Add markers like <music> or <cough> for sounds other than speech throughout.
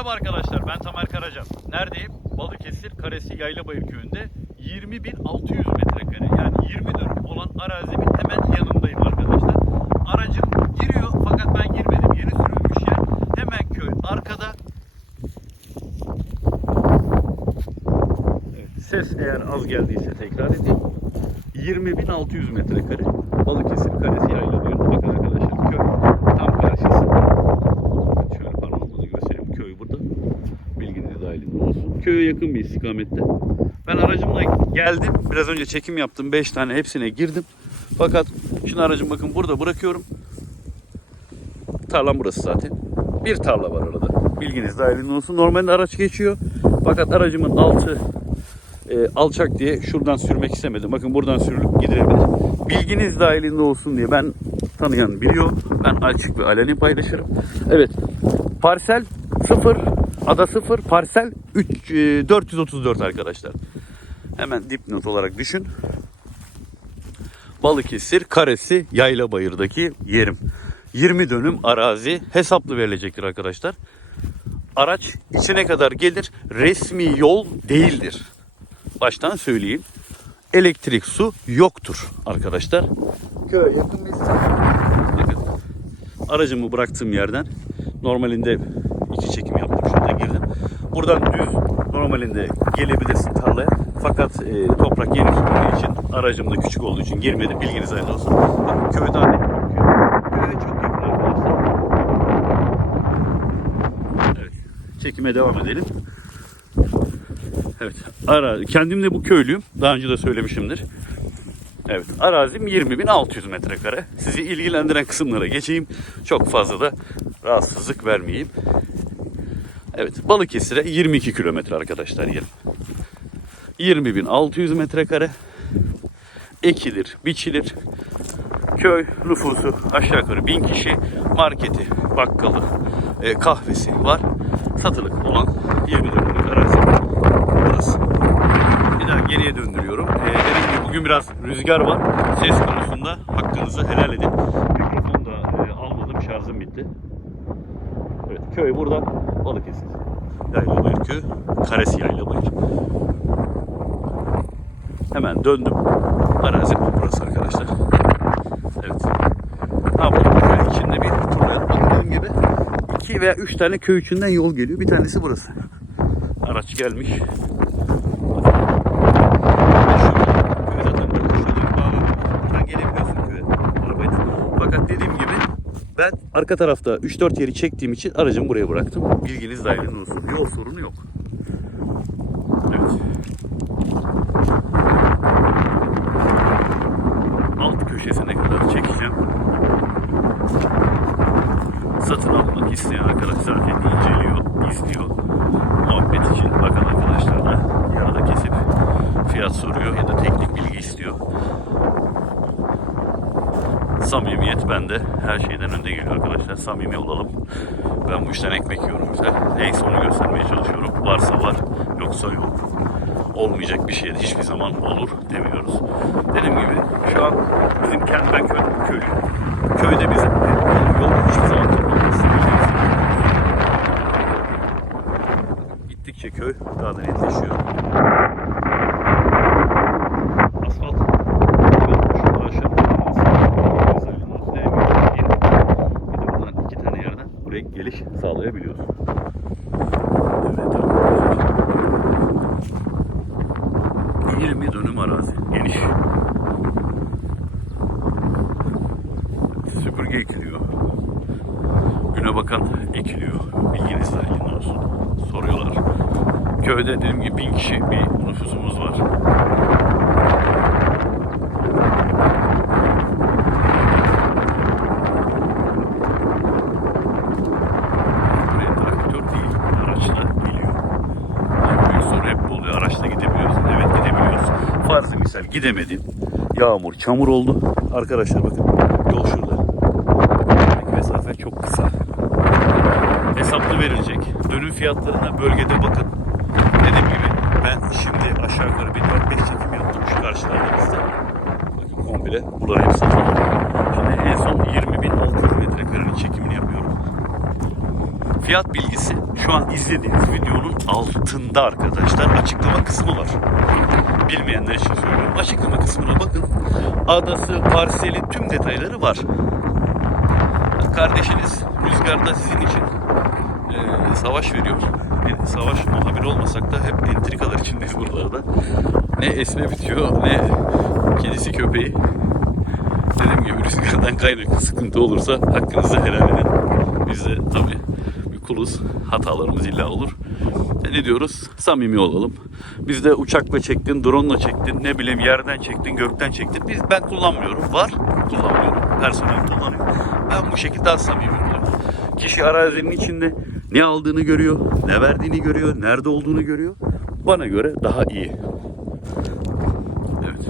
Merhaba arkadaşlar ben Tamer Karacan. Neredeyim? Balıkesir Karesi Yaylabayır köyünde 20.600 metrekare yani 20 dönüm olan arazimin hemen yanındayım arkadaşlar. Aracım giriyor fakat ben girmedim. Yeni sürülmüş yer hemen köy arkada. Ses eğer az geldiyse tekrar edeyim. 20.600 metrekare Balıkesir Karesi Yaylabayır'da bakın arkadaşlar köy tam karşısı. Şöyle parmağımla da göstereyim. Köy burada. Bilginiz dahilinde olsun. Köye yakın bir istikamette. Ben aracımla geldim. Biraz önce çekim yaptım. 5 tane hepsine girdim. Fakat şimdi aracım bakın burada bırakıyorum. Tarlam burası zaten. Bir tarla var arada. Bilginiz dahilinde olsun. Normalde araç geçiyor. Fakat aracımın altı e, alçak diye şuradan sürmek istemedim. Bakın buradan sürülüp gidilebilir. Bilginiz dahilinde olsun diye ben tanıyan biliyor. Ben açık ve aleni paylaşırım. Evet. Parsel 0, ada 0, parsel 3, e, 434 arkadaşlar. Hemen dipnot olarak düşün. Balıkesir Karesi Yaylabayır'daki yerim. 20 dönüm arazi hesaplı verilecektir arkadaşlar. Araç içine kadar gelir. Resmi yol değildir. Baştan söyleyeyim. Elektrik, su yoktur arkadaşlar. Köye yakın bir. Aracımı bıraktığım yerden normalinde iki çekim yaptım. Girdim. Buradan düz normalinde gelebilirsin tarlaya. Fakat e, toprak yeni sürüldüğü için aracım da küçük olduğu için girmedi. Bilginiz aynı olsun. Bakın köyden net bakıyor. Köye çok yakın arkadaşlar. Evet. Çekime devam edelim. Evet. Ara, kendim de bu köylüyüm. Daha önce de söylemişimdir. Evet. Arazim 20.600 metrekare. Sizi ilgilendiren kısımlara geçeyim. Çok fazla da rahatsızlık vermeyeyim. Evet. Balıkesir'e 22 kilometre arkadaşlar yerim. 20.600 metrekare. Ekilir, biçilir. Köy nüfusu aşağı yukarı 1000 kişi. Marketi, bakkalı, e, kahvesi var. Satılık olan 20 dönümlük arazi. Burası. Bir daha geriye döndürüyorum. Ee, dediğim gibi bugün biraz rüzgar var. Ses konusunda hakkınızı helal edin. Mikrofonu da e, almadım. Şarjım bitti. Evet köy burada. Balıkesir. Yaylabayır köyü. Karesi Yaylabayır. Hemen döndüm. Arazi burası arkadaşlar. Evet. Ne yapalım? Köyün içinde bir turlayalım. Bakın dediğim gibi iki veya üç tane köy içinden yol geliyor. Bir tanesi burası. Araç gelmiş. Köy zaten burada şöyle bir bağlı. Buradan gelebiliyorsun köye. Arabayı Fakat dediğim gibi ben arka tarafta 3-4 yeri çektiğim için aracımı buraya bıraktım. Bilginiz dahilinde olsun. Yol sorunu yok. Evet. Alt köşesine kadar çekeceğim. Satın almak isteyen arkadaş zaten inceliyor, izliyor. Muhabbet için bakan arkadaşlar da ya da kesip fiyat soruyor ya da teknik bilgi istiyor. Samimiyet bende. Her şeyden geliyor arkadaşlar. Samimi olalım. Ben bu işten ekmek yiyorum güzel. Neyse onu göstermeye çalışıyorum. Varsa var, yoksa yok. Olmayacak bir şey hiçbir zaman olur demiyoruz. Dediğim gibi şu an bizim kendi ben köy, köylüyüm. Köyde bizim yol hiçbir zaman tutulmaz. Gittikçe köy daha da netleşiyor. Asfalt. Şu aşağı bir de buradan iki tane yerden buraya geliş sağlayabiliyoruz. Evet arkadaşlar. 20 dönüm arazi. Geniş. Süpürge ekiliyor. Güne bakan ekiliyor. Bilginiz dahilinde olsun. Soruyorlar. Köyde dediğim gibi bin kişi bir nüfusumuz var. Misal gidemedim. Yağmur, çamur oldu. Arkadaşlar bakın yol şurada. Buradaki mesafe çok kısa. Hesaplı verilecek. Dönüm fiyatlarına bölgede bakın. Dediğim gibi ben şimdi aşağı yukarı bir 4-5 çekim yaptım şu karşılarımızda. Bakın komple. Buralar hep satıldı. Şimdi en son 20.600 metrekarenin çekimini yapıyorum. Fiyat bilgisi şu an izlediğiniz videonun altında arkadaşlar açıklama kısmı var. Bilmeyenler için söylüyorum. Açıklama kısmına bakın. Adası, parseli tüm detayları var. Kardeşiniz rüzgarda sizin için e, savaş veriyor. Bir savaş muhabiri olmasak da hep entrikalar içindeyiz <laughs> buralarda. Ne esme bitiyor ne kedisi köpeği. Dediğim gibi rüzgardan kaynaklı sıkıntı olursa hakkınızı helal edin. Biz de tabii bir kuluz. Hatalarımız illa olur. E ne diyoruz? Samimi olalım. Biz de uçakla çektin, drone'la çektin, ne bileyim yerden çektin, gökten çektin. Biz ben kullanmıyorum. Var, kullanmıyorum. Personel kullanıyor. Ben bu şekilde daha samimi oluyorum. Kişi arazinin içinde ne aldığını görüyor, ne verdiğini görüyor, nerede olduğunu görüyor. Bana göre daha iyi. Evet.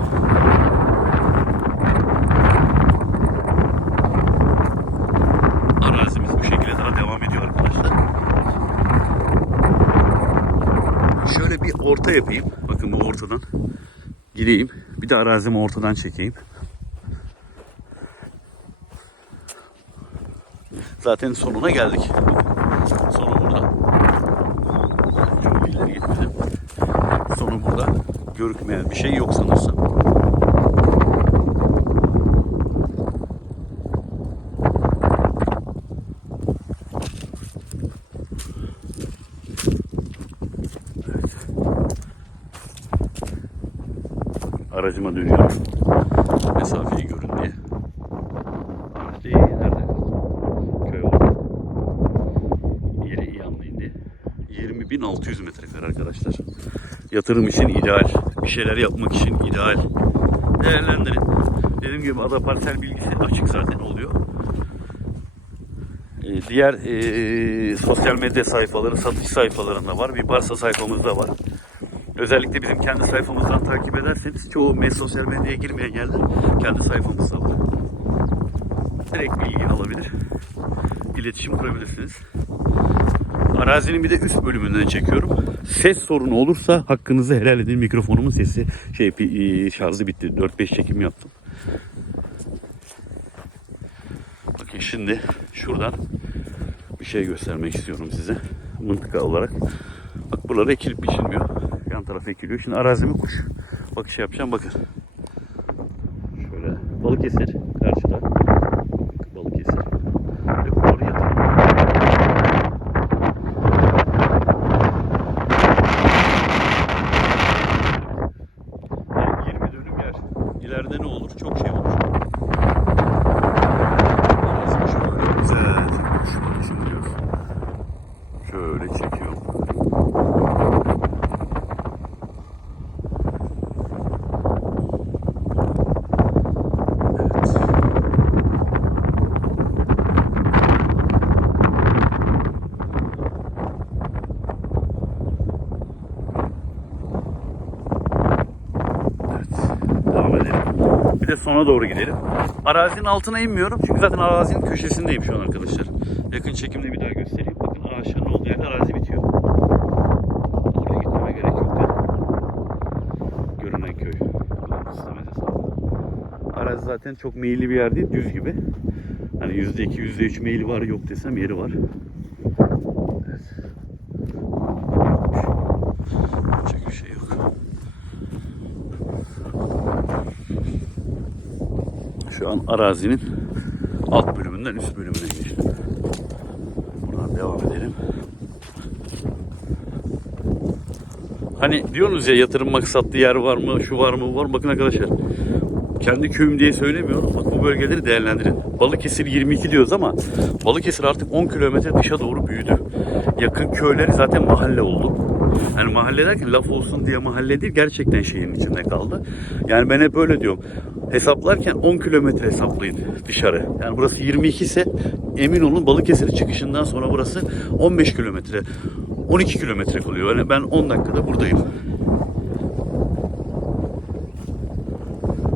Arazimiz bu şekilde daha devam ediyor arkadaşlar. Şöyle bir orta yapayım. Bakın bu ortadan gideyim. Bir de arazimi ortadan çekeyim. Zaten sonuna geldik. Sonu burada. Çok ileri gitmedim. Sonu burada. Görükmeyen bir şey yok sanırsam. Aracıma dönüyorum. Mesafeyi görün diye. Araç değil, nerede? Köy orada. Yeri iyi anlayın diye. 20.600 metrekare arkadaşlar. Yatırım için ideal. Bir şeyler yapmak için ideal. Değerlendirin. Dediğim gibi ada parsel bilgisi açık zaten oluyor. Ee, Diğer ee, sosyal medya sayfaları, satış sayfalarında var. Bir Barsa sayfamızda var. Özellikle bizim kendi sayfamızdan takip ederseniz çoğu med sosyal medyaya girmeyen yerler kendi sayfamızda var. Direkt bilgi alabilir. İletişim kurabilirsiniz. Arazinin bir de üst bölümünden çekiyorum. Ses sorunu olursa hakkınızı helal edin. Mikrofonumun sesi şey e, şarjı bitti. 4-5 çekim yaptım. Bakın şimdi şuradan bir şey göstermek istiyorum size. Mıntıka olarak. Bak buralara ekilip biçilmiyor. Yan tarafa ekiliyor. Şimdi arazimi kuş bakış yapacağım. Bakın. Şöyle Balıkesir karşıda. Balıkesir. Ve buraları yatırım. Yani 20 dönüm yer. İleride ne olur? Çok şey olur. Arazimi şöyle güzel kuşları çekiyor. Şöyle çekiyorum. Evet. Evet. Devam edelim. Bir de sona doğru gidelim. Arazinin altına inmiyorum çünkü zaten arazinin köşesindeyim şu an arkadaşlar. Yakın çekimde bir daha göstereyim. Bakın ağaçların olduğu yerde arazi bitiyor. Oraya gitmeme gerek yok. Görünen köy. Arazi zaten çok meyilli bir yer değil, düz gibi. Hani yüzde iki, yüzde üç meyili var yok desem yeri var. Evet. Yapacak bir şey yok. Şu an arazinin alt bölümünden üst bölümüne geçtim. Buradan devam edelim. Hani diyorsunuz ya yatırım maksatlı yer var mı, şu var mı, bu var mı? Bakın arkadaşlar. Kendi köyüm diye söylemiyorum. Bak bu bölgeleri değerlendirin. Balıkesir 22 diyoruz ama Balıkesir artık 10 kilometre dışa doğru büyüdü. Yakın köyleri zaten mahalle oldu. Yani mahalle derken laf olsun diye mahalle değil gerçekten şehrin içinde kaldı. Yani ben hep öyle diyorum. Hesaplarken 10 kilometre hesaplayın dışarı. Yani burası 22 ise emin olun Balıkesir çıkışından sonra burası 15 kilometre. 12 kilometre kalıyor. Yani ben 10 dakikada buradayım.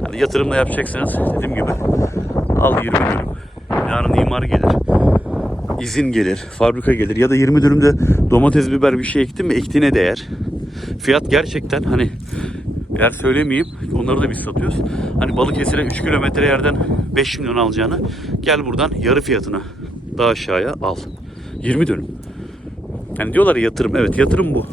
Yani yatırımla yapacaksanız dediğim gibi al 20 dönüm. Yarın imar gelir. İzin gelir, fabrika gelir ya da 20 dönümde domates, biber bir şey ektin mi ektiğine değer. Fiyat gerçekten hani eğer söylemeyeyim onları da biz satıyoruz. Hani Balıkesir'e 3 kilometre yerden 5 milyon alacağını gel buradan yarı fiyatına daha aşağıya al. 20 dönüm. Yani diyorlar ya yatırım. Evet yatırım bu.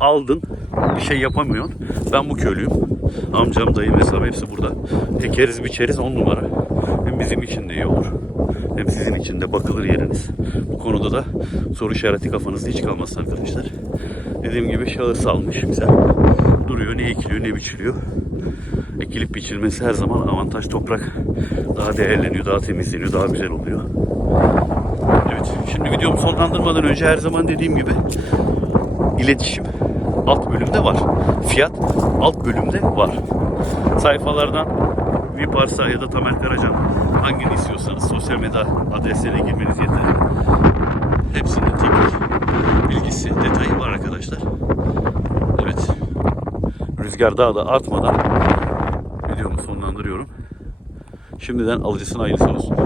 Aldın. Bir şey yapamıyorsun. Ben bu köylüyüm. Amcam, dayım hesabı hepsi burada. Ekeriz biçeriz on numara. Hem bizim için de iyi olur. Hem sizin için de bakılır yeriniz. Bu konuda da soru işareti kafanızda hiç kalmasın arkadaşlar. Dediğim gibi şahıs almış güzel. Duruyor ne ekiliyor ne biçiliyor. Ekilip biçilmesi her zaman avantaj. Toprak daha değerleniyor, daha temizleniyor, daha güzel oluyor. Evet, şimdi videomu sonlandırmadan önce her zaman dediğim gibi iletişim alt bölümde var. Fiyat alt bölümde var. Sayfalardan Viparsa ya da Tamer Karacan hangini istiyorsanız sosyal medya adreslerine girmeniz yeterli. Hepsinin teknik bilgisi, detayı var arkadaşlar. Evet. Rüzgar daha da artmadan videomu sonlandırıyorum. Şimdiden alıcısına hayırlısı olsun.